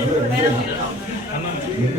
没有。